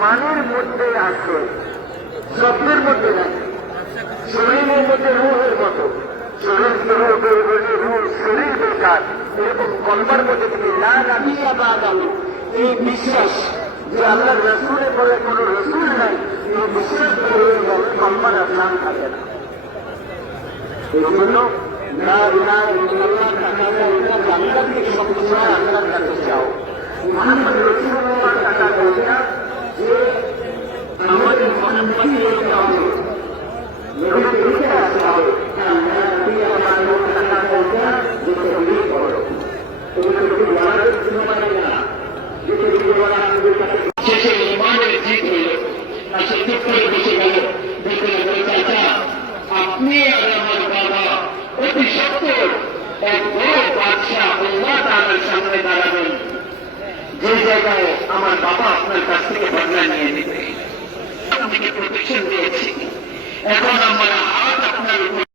মানের মধ্যে আছে শব্দের মধ্যে নাই শরীরের মধ্যে রুহের মতো। শরীর শরীর বেকার। এরকম কলমার মধ্যে থেকে রাখিয়া বা আমি এই বিশ্বাস যে আল্লাহ রসুলের পরে কোনো রসুল নাই, এই বিশ্বাস কলমার আসলাম থাকে না। এই জন্য না কাছে চাও। মোহাম্মদ রসুল্লাহ আমার বাবা আপনার কাছ থেকে বদলা নিয়ে এবং